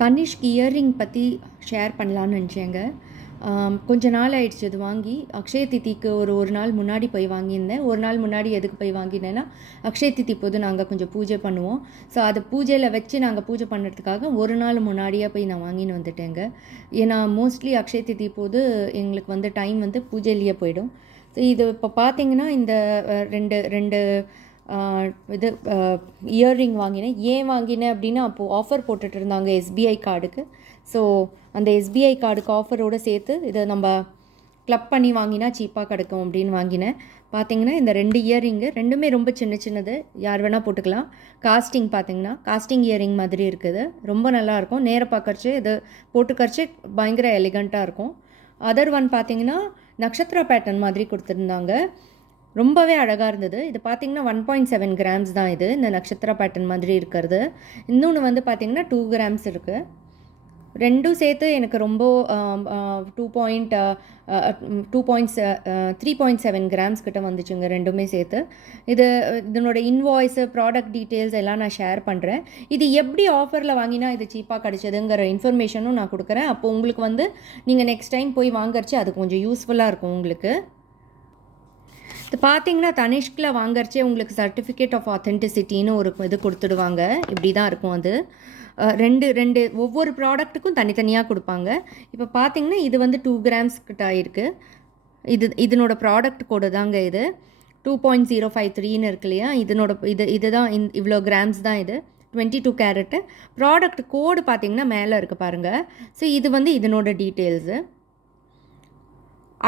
Tanishq earring பற்றி share பண்ணலான்னு நினச்சேங்க. கொஞ்ச நாள் ஆயிடுச்சு அது வாங்கி. அக்ஷய திதிக்கு ஒரு நாள் முன்னாடி போய் வாங்கியிருந்தேன். ஒரு நாள் முன்னாடி எதுக்கு போய் வாங்கினேன்னா, அக்ஷய திதி போது நாங்கள் கொஞ்சம் பூஜை பண்ணுவோம். ஸோ அது பூஜையில் வச்சு நாங்கள் பூஜை பண்ணுறதுக்காக ஒரு நாள் முன்னாடியே போய் நான் வாங்கின்னு வந்துட்டேங்க. ஏன்னா மோஸ்ட்லி அக்ஷய திதி போது எங்களுக்கு வந்து டைம் வந்து பூஜையிலேயே போயிடும். ஸோ இது இப்போ பார்த்தீங்கன்னா இந்த ரெண்டு ரெண்டு இது இயர்ரிங் வாங்கினேன். ஏன் வாங்கினேன் அப்படின்னா, அப்போது ஆஃபர் போட்டுட்டு இருந்தாங்க எஸ்பிஐ கார்டுக்கு. ஸோ அந்த எஸ்பிஐ கார்டுக்கு ஆஃபரோடு சேர்த்து இதை நம்ம க்ளப் பண்ணி வாங்கினா சீப்பாக கிடைக்கும் அப்படின்னு வாங்கினேன். பார்த்தீங்கன்னா இந்த 2 இயரிங்கு ரெண்டுமே ரொம்ப சின்ன சின்னது, யார் வேணால் போட்டுக்கலாம். காஸ்டிங் பார்த்தீங்கன்னா காஸ்டிங் இயரிங் மாதிரி இருக்குது, ரொம்ப நல்லாயிருக்கும். நேர பார்க்கறச்சு இது போட்டுக்கறச்சு பயங்கர எலிகண்ட்டாக இருக்கும். அதர் ஒன் பார்த்தீங்கன்னா நட்சத்திர பேட்டர்ன் மாதிரி கொடுத்துருந்தாங்க, ரொம்பவே அழகாக இருந்தது. இது பார்த்திங்கன்னா 1.7 கிராம்ஸ் தான் இது, இந்த நட்சத்திர பேட்டர்ன் மாதிரி இருக்கிறது. இன்னொன்று வந்து பார்த்திங்கன்னா 2 கிராம்ஸ் இருக்குது. ரெண்டும் சேர்த்து எனக்கு ரொம்ப 3.7 கிராம்ஸ் கிட்ட வந்துச்சுங்க ரெண்டுமே சேர்த்து. இதனோட இன்வாய்ஸு, ப்ராடக்ட் டீட்டெயில்ஸ் எல்லாம் நான் ஷேர் பண்ணுறேன். இது எப்படி ஆஃபரில் வாங்கினா இது சீப்பாக கிடச்சதுங்கிற இன்ஃபர்மேஷனும் நான் கொடுக்குறேன். அப்போது உங்களுக்கு வந்து நீங்கள் நெக்ஸ்ட் டைம் போய் வாங்கறச்சு அது கொஞ்சம் யூஸ்ஃபுல்லாக இருக்கும் உங்களுக்கு. இது பார்த்தீங்கன்னா தனிஷ்கில் வாங்கறச்சே உங்களுக்கு சர்டிஃபிகேட் ஆஃப் ஆத்தென்டிசிட்டின்னு ஒரு இது கொடுத்துடுவாங்க. இப்படி தான் இருக்கும் அது. ரெண்டு ஒவ்வொரு ப்ராடக்ட்டுக்கும் தனித்தனியாக கொடுப்பாங்க. இப்போ பார்த்தீங்கன்னா இது வந்து 2 கிராம்ஸ் கிட்ட ஆயிருக்கு. இதனோட ப்ராடக்ட் கோடு தாங்க இது 2.053ன்னு இருக்கு இல்லையா, இதுதான் இவ்வளோ கிராம்ஸ் தான் இது. 22 கேரட்டு. ப்ராடக்ட் கோடு பார்த்தீங்கன்னா மேலே இருக்குது பாருங்கள். ஸோ இது வந்து இதனோட டீட்டெயில்ஸு.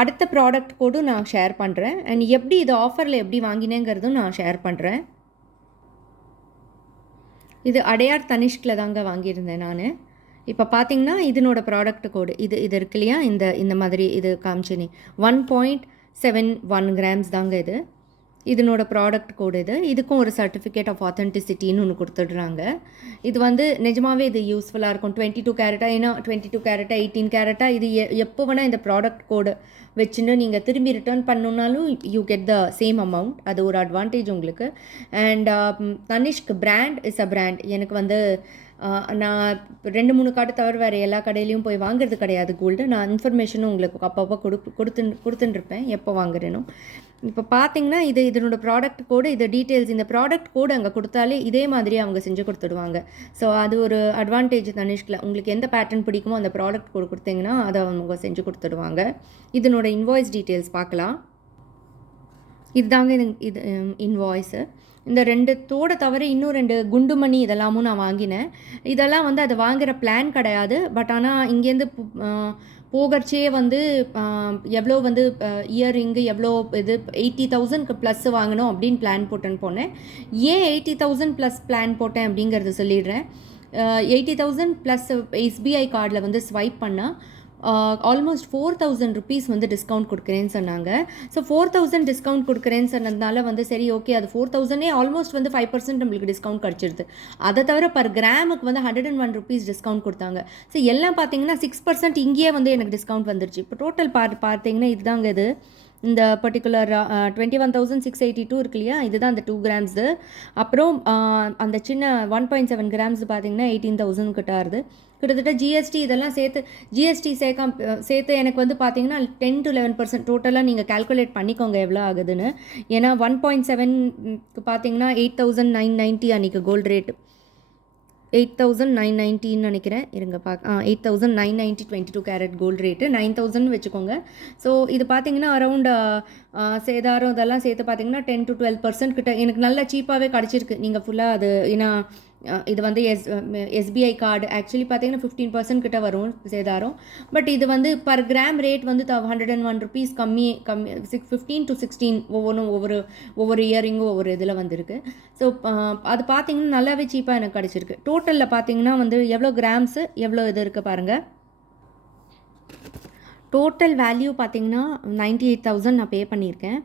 அடுத்த ப்ராடக்ட் கோடும் நான் ஷேர் பண்ணுறேன். அண்ட் எப்படி இது ஆஃபரில் எப்படி வாங்கினேங்கிறதும் நான் ஷேர் பண்ணுறேன். இது அடையார் தனிஷ்கில் தாங்க வாங்கியிருந்தேன் நான். இப்போ பார்த்தீங்கன்னா இதனோட ப்ராடக்ட் கோடு இது இருக்கு இல்லையா, இந்த மாதிரி இது காமிச்சினி 1.71 கிராம்ஸ் தாங்க இது. இதனோட ப்ராடக்ட் கோடு இதுக்கும் ஒரு சர்டிஃபிகேட் ஆஃப் ஆத்தென்டிசிட்டின்னு ஒன்று கொடுத்துடுறாங்க. இது வந்து நிஜமாகவே இது யூஸ்ஃபுல்லாக இருக்கும். 22 கேரட்டாக, ஏன்னா 22 கேரட்டா 18 கேரட்டா இது எப்போ வேணால் இந்த ப்ராடக்ட் கோடு வச்சுன்னு நீங்கள் திரும்பி ரிட்டர்ன் பண்ணணுன்னாலும் you get the same amount. அது ஒரு அட்வான்டேஜ் உங்களுக்கு. And Tanishq brand is a brand. எனக்கு வந்து நான் 2-3 கடை தவிர வேறு எல்லா கடையிலையும் போய் வாங்குறது கிடையாது கோல்டு. நான் இன்ஃபர்மேஷனும் உங்களுக்கு அப்பப்போ கொடுத்துட்டுருப்பேன் எப்போ வாங்குறேனோ. இப்போ பார்த்தீங்கன்னா இதனோட ப்ராடக்ட் கோடு, இது டீட்டெயில்ஸ். இந்த ப்ராடக்ட் கோடு அங்கே கொடுத்தாலே இதே மாதிரி அவங்க செஞ்சு கொடுத்துடுவாங்க. ஸோ அது ஒரு அட்வான்டேஜ் தனிஷ்கில். உங்களுக்கு எந்த பேட்டர்ன் பிடிக்குமோ அந்த ப்ராடக்ட் கோடு கொடுத்தீங்கன்னா அதை அவங்க செஞ்சு கொடுத்துடுவாங்க. இதனோட இன்வாய்ஸ் டீட்டெயில்ஸ் பார்க்கலாம். இதுதாங்க இது இன்வாய்ஸு. இந்த 2 தோட தவிர இன்னும் 2 குண்டுமணி இதெல்லாமும் நான் வாங்கினேன். இதெல்லாம் வந்து அது வாங்குகிற பிளான் கிடையாது. பட் ஆனால் இங்கேருந்து போகறச்சே வந்து எவ்வளோ வந்து இயரிங்கு எவ்வளோ இது 80,000 ப்ளஸ் வாங்கணும் அப்படின்னு பிளான் போட்டேன்னு போனேன். ஏன் 80,000 ப்ளஸ் பிளான் போட்டேன் அப்படிங்கிறது சொல்லிடுறேன். 80,000 ப்ளஸ் எஸ்பிஐ கார்டில் வந்து ஸ்வைப் பண்ணால் ஆல்மோஸ்ட் 4,000 ருபீஸ் வந்து டிஸ்கவுண்ட் கொடுக்குறேன்னு சொன்னாங்க. ஸோ 4,000 டிஸ்கவுண்ட் கொடுக்குறேன்னு சொன்னதுனால வந்து சரி ஓகே, அது 4,000 ஆல்மோஸ்ட் வந்து 5% நம்மளுக்கு டிஸ்கவுண்ட் கிடச்சிருது. அதை தவிர பர் கிராமுக்கு வந்து 101 ருபீஸ் டிஸ்கவுண்ட் கொடுத்தாங்க. ஸோ எல்லாம் பார்த்தீங்கன்னா 6% இங்கேயே வந்து எனக்கு டிஸ்கவுண்ட் வந்துருச்சு. இப்போ டோட்டல் பார்த்தீங்கன்னா இதுதாங்க இது. இந்த பர்டிகுலர் 21,682 இருக்கு இல்லையா, இதுதான் அந்த 2 கிராம்ஸு. அப்புறம் அந்த சின்ன 1.7 கிராம்ஸ் பார்த்தீங்கன்னா 18,000 கிட்ட ஆகுது. கிட்டத்தட்ட ஜிஎஸ்டி இதெல்லாம் ஜிஎஸ்டி சேர்த்து எனக்கு வந்து பார்த்தீங்கன்னா 10 to 11% டோட்டலாக நீங்கள் கால்குலேட் பண்ணிக்கோங்க எவ்வளோ ஆகுதுன்னு. ஏன்னா 1.7க்கு பார்த்தீங்கன்னா 8,990 அன்றைக்கி கோல்டு ரேட்டு. 8,990 நினைக்கிறேன், இருங்க 8,990 22 கேரட் கோல்டு ரேட்டு 9,000 வச்சுக்கோங்க. ஸோ இது பார்த்தீங்கன்னா அரௌண்ட் சேதாரம் இதெல்லாம் சேர்த்து பார்த்தீங்கன்னா 10 to 12% கிட்ட எனக்கு நல்லா சீப்பாகவே கிடச்சிருக்கு. நீங்கள் ஃபுல்லாக அது ஏன்னா இது வந்து எஸ்பிஐ கார்டு ஆக்சுவலி பார்த்தீங்கன்னா 15% கிட்ட வரும் சேதாரம். பட் இது வந்து பர் கிராம் ரேட் வந்து 101 ருபீஸ் கம்மி 15 to 16 ஒவ்வொரு இயரிங்கும் ஒவ்வொரு இதில் வந்துருக்கு. ஸோ அது பார்த்தீங்கன்னா நல்லாவே சீப்பாக எனக்கு கிடச்சிருக்கு. டோட்டலில் பார்த்தீங்கன்னா வந்து எவ்வளோ கிராம்ஸு எவ்வளோ இது இருக்குது பாருங்கள். டோட்டல் வேல்யூ பார்த்தீங்கன்னா 98,000 நான் பே பண்ணியிருக்கேன்.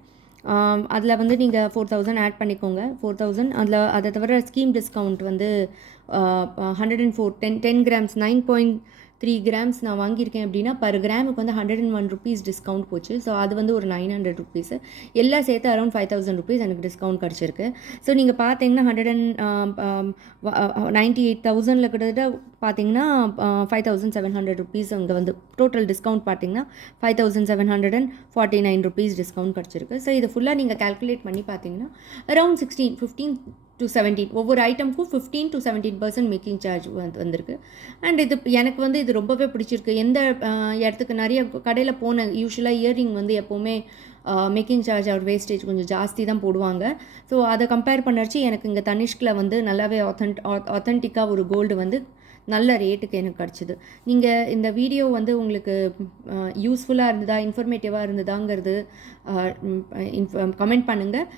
அதில் வந்து நீங்கள் 4,000 ஆட் பண்ணிக்கோங்க. 4,000 அதை தவிர ஸ்கீம் டிஸ்கவுண்ட் வந்து 104 10 கிராம்ஸ் 9. 3 கிராம்ஸ் நான் வாங்கியிருக்கேன் அப்படின்னா பர் கிராமுக்கு வந்து 101 ருபீஸ் டிஸ்கவுண்ட் போச்சு. ஸோ அது வந்து ஒரு 900 ருபீஸு. எல்லாம் சேர்த்து அரௌண்ட் 5000 ருபீஸ் எனக்கு டிஸ்கவுண்ட் கிடச்சிருக்கு. ஸோ நீங்கள் பார்த்தீங்கன்னா 98,000 கிட்டத்தட்ட பார்த்தீங்கன்னா 5700 ருபீஸ் அங்கே வந்து டோட்டல் டிஸ்கவுண்ட் பார்த்தீங்கன்னா 5749 ருபீஸ் டிஸ்கவுண்ட் கிடச்சிருக்கு. ஸோ இது ஃபுல்லாக நீங்கள் கால்குலேட் பண்ணி பார்த்தீங்கன்னா அரௌண்ட் 15 to 17 ஒவ்வொரு ஐட்டமுக்கும் 15 to 17% மேக்கிங் சார்ஜ் வந்திருக்கு. அண்ட் இது எனக்கு வந்து இது ரொம்பவே பிடிச்சிருக்கு. எந்த இடத்துக்கு நிறைய கடையில் போன யூஸ்வலாக இயரிங் வந்து எப்போவுமே மேக்கிங் சார்ஜ் அவர் வேஸ்டேஜ் கொஞ்சம் ஜாஸ்தி தான் போடுவாங்க. ஸோ அதை கம்பேர் பண்ணச்சு எனக்கு இங்கே தனிஷ்கில் வந்து நல்லாவே ஆத்தென்டிக்காக ஒரு கோல்டு வந்து நல்ல ரேட்டுக்கு எனக்கு கிடச்சிது. நீங்கள் இந்த வீடியோ வந்து உங்களுக்கு யூஸ்ஃபுல்லாக இருந்ததா, இன்ஃபர்மேட்டிவாக இருந்ததாங்கிறது கமெண்ட் பண்ணுங்கள்,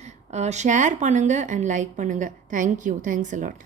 ஷேர் பண்ணுங்கள் அண்ட் லைக் பண்ணுங்கள். தேங்க்யூ. Thanks a lot.